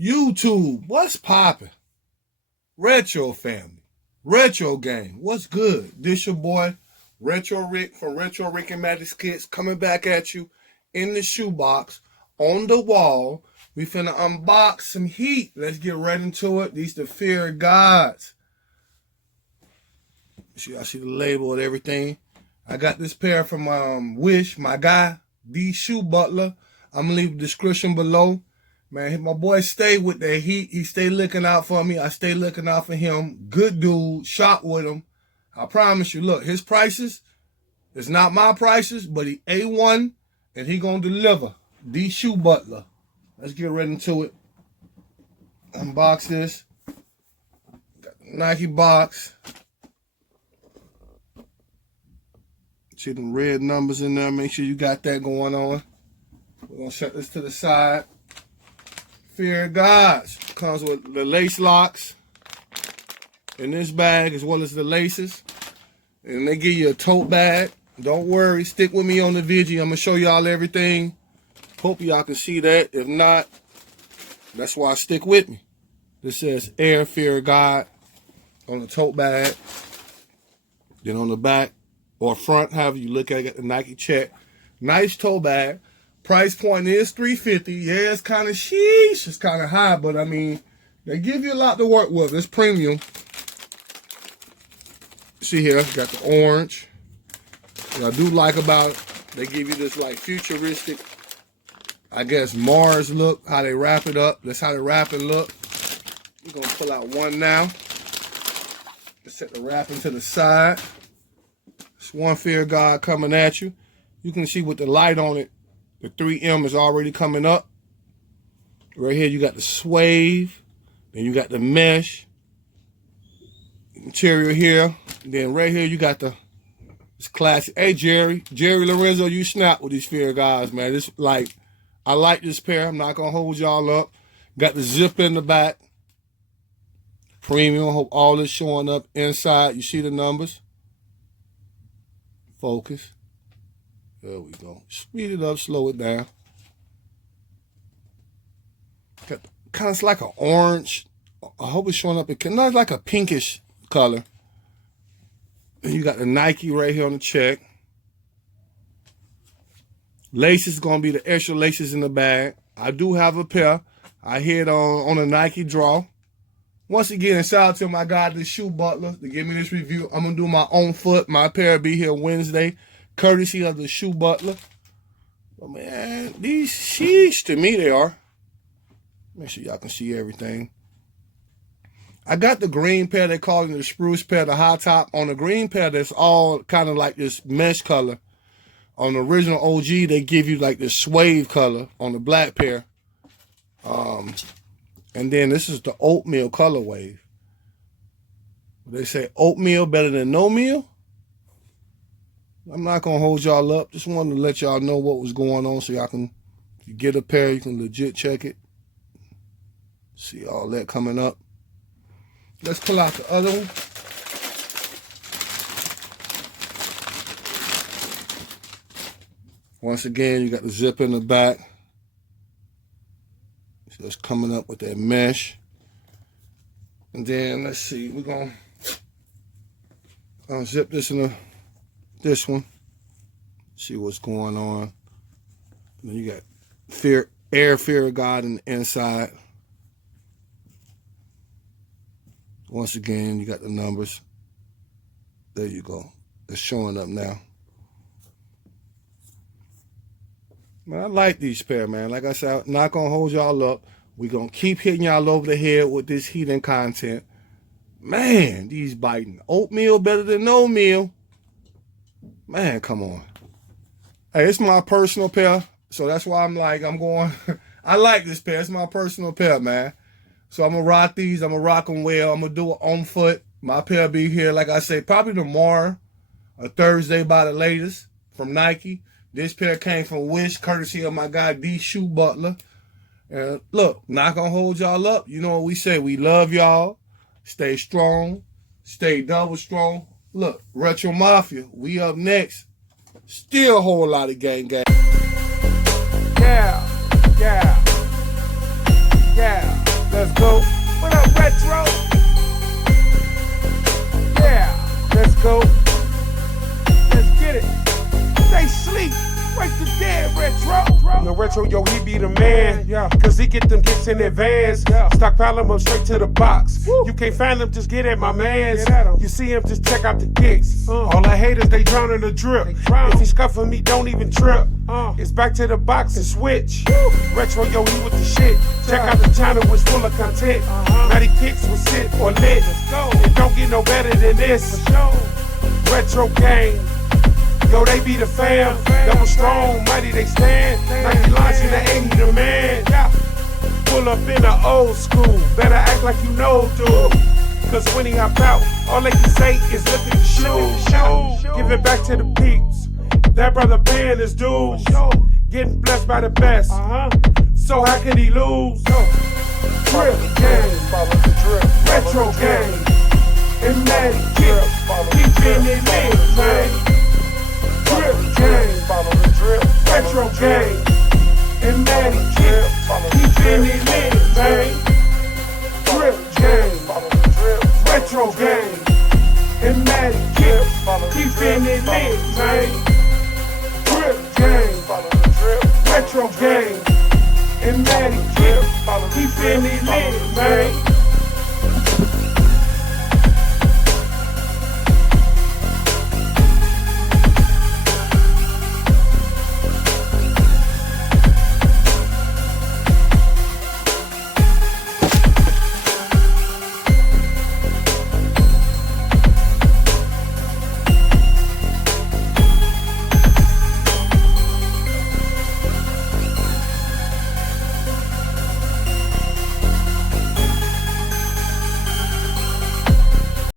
YouTube, what's poppin'? Retro family, retro gang, what's good? This your boy, Retro Rick from Retro Rick and Magic Skits, coming back at you in the shoebox, on the wall. We finna unbox some heat. Let's get right into it. These the Fear of Gods. I see the label and everything. I got this pair from Wish, my guy, D Shoe Butler. I'm gonna leave the description below. Man, my boy stay with that heat. He stay looking out for me. I stay looking out for him. Good dude. Shop with him. I promise you, look, his prices, it's not my prices, but he A1 and he gonna deliver. D Shoe Butler. Let's get right into it. Unbox this. Got the Nike box. See them red numbers in there. Make sure you got that going on. We're gonna set this to the side. Fear of Gods comes with the lace locks in this bag as well as the laces. And they give you a tote bag. Don't worry, stick with me on the video. I'm gonna show y'all everything. Hope y'all can see that. If not, that's why stick with me. This says Air Fear of God on the tote bag. Then on the back or front, however you look at it, got the Nike check. Nice tote bag. Price point is $350. Yeah, it's kind of sheesh. It's kind of high, but I mean, they give you a lot to work with. It's premium. See here, got the orange. What I do like about it, they give you this like futuristic, I guess, Mars look, how they wrap it up. That's how the wrapping look. We're going to pull out one now. Let's set the wrapping to the side. It's one Fear of God coming at you. You can see with the light on it, the 3M is already coming up. Right here, you got the suede. Then you got the mesh material here. And then right here, you got this classic. Hey, Jerry Lorenzo, you snap with these Fear of Gods, man. This like, I like this pair. I'm not gonna hold y'all up. Got the zip in the back. Premium. Hope all this showing up inside. You see the numbers. Focus. There we go. Speed it up, slow it down. Got kind of like an orange. I hope it's showing up. It's not like a pinkish color. And you got the Nike right here on the check. Laces gonna be the extra laces in the bag. I do have a pair. I hit on a Nike draw. Once again, shout out to my guy, the Shoe Butler, to give me this review. I'm gonna do my own foot. My pair will be here Wednesday, courtesy of the Shoe Butler. But man, these sheesh to me they are. Make sure y'all can see everything. I got the green pair, they call it the spruce pair, the high top. On the green pair, that's all kind of like this mesh color. On the original OG, they give you like this suede color on the black pair. And then this is the oatmeal colorway. They say oatmeal better than no meal. I'm not going to hold y'all up. Just wanted to let y'all know what was going on so y'all can, if you get a pair, you can legit check it. See all that coming up. Let's pull out the other one. Once again, you got the zip in the back. So it's coming up with that mesh. And then, let's see, we're going to unzip this in this one. See what's going on. And then you got Fear of God in the inside. Once again, you got the numbers. There you go. It's showing up now. Man, I like these pair, man. Like I said, I'm not going to hold y'all up. We're going to keep hitting y'all over the head with this heat and content. Man, these biting. Oatmeal better than no meal. Man, come on. Hey, it's my personal pair. So that's why I'm going. I like this pair. It's my personal pair, man. So I'm going to rock these. I'm going to rock them well. I'm going to do it on foot. My pair be here, like I say, probably tomorrow or Thursday by the latest from Nike. This pair came from Wish, courtesy of my guy, D Shoe Butler. And look, not going to hold y'all up. You know what we say. We love y'all. Stay strong. Stay double strong. Look, Retro Mafia, we up next. Still a whole lot of gang. Yeah. Retro, yo, he be the man. Cause he get them kicks in advance. Stockpile them up straight to the box. You can't find them, just get at my mans. You see him, just check out the kicks. All the haters, they drown in the drip. If he scuffing me, don't even trip. It's back to the box and switch. Retro, yo, he with the shit. Check out the channel, was full of content. Now the kicks will sit or lit. It don't get no better than this. Retro gang. Yo, they be the fam. Double strong, mighty they stand. Nike lines in the 80, the man. Pull up in the old school. Better act like you know, dude. Cause when he hop out, all they can say is look at the shoes. Give it back to the peeps. That brother paying his dues. Getting blessed by the best. So how can he lose? Drip gang, retro gang, and Maddie Kip. Keeping it lit, man. Drip gang, retro gang, and Maddie Kip. Keeping it lit, man. Drip gang, retro gang, and Maddie Kip. Keeping it lit, man. Drip gang, retro gang, and Maddie Kip. Keeping it lit, man.